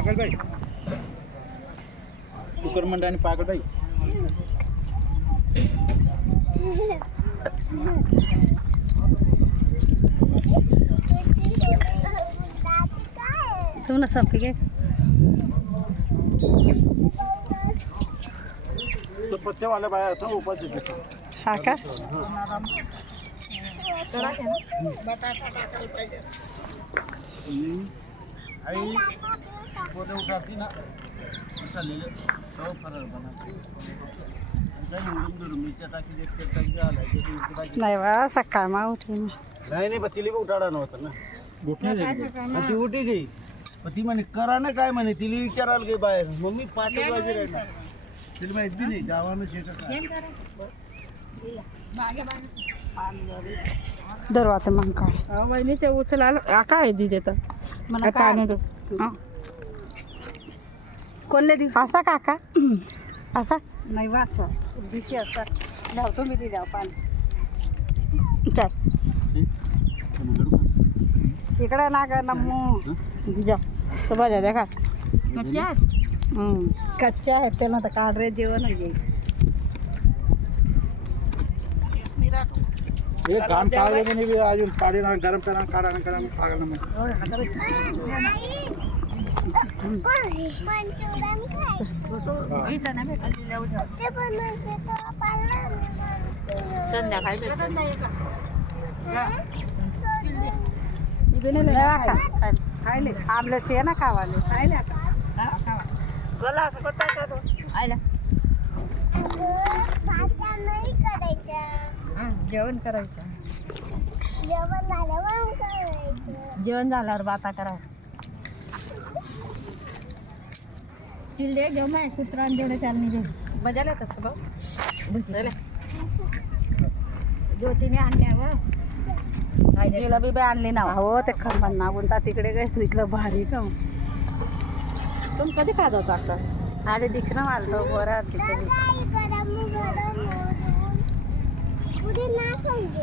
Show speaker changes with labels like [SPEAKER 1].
[SPEAKER 1] पागलबाई. कुकरमंड आणि पागलबाई.
[SPEAKER 2] तू ना सब घे
[SPEAKER 1] तो पत्त्यावाल्या बाया आहेत ना उपास येते
[SPEAKER 2] हा का?
[SPEAKER 1] आई पोते उठाती ना. चाललेले ते इथे टाकी
[SPEAKER 2] नाही बा सकाळ मा. उठीन
[SPEAKER 1] नाही नाही पण तिला उठाडा नव्हता ना. ती उठी गई. पण ती म्हणे करा ना काय म्हणे तिला विचारायला काही बाहेर. मम्मी पाच वाजे राहिला. तिला माहीत बी नाही गावानं शेतात
[SPEAKER 2] दरवाजा मग काय
[SPEAKER 3] वहिनी ते उचलायला काय दिले तर?
[SPEAKER 2] मला काय
[SPEAKER 3] दे.
[SPEAKER 2] हा. कोणले दि असा काका? असा? नाही बा असं. दिशी असा. धावतो मी दिल्या पाणी. काय? इकडे ना ग नमू जा. तो बजा देखा.
[SPEAKER 3] कच्च्या
[SPEAKER 2] हम्म. कच्च्या आहेत त्याला तर काढ रे जेवण आहे.
[SPEAKER 1] हे काम टाळले म्हणे बी अजून पाणी ना गरम करा काढा ना करा पागल ना
[SPEAKER 3] संध्याकाळी
[SPEAKER 2] खायले आमले शे ना खावाले जेवण करायचं?
[SPEAKER 3] जेवण झाल्यावर बाता करा चिल्ले घेऊ माय कुत्रा जेवढे चालणे घेऊ
[SPEAKER 2] बजाले तसं भाऊ
[SPEAKER 3] ज्योतीने आणल्यावर
[SPEAKER 2] जिलेबी बी आणली ना. हो ते खंबन ना बोलता तिकडे गए तू इथलं भारी का? तुम कधी खात होता का अरे दिखणं मारतो बरं तिकडे 我给妈送去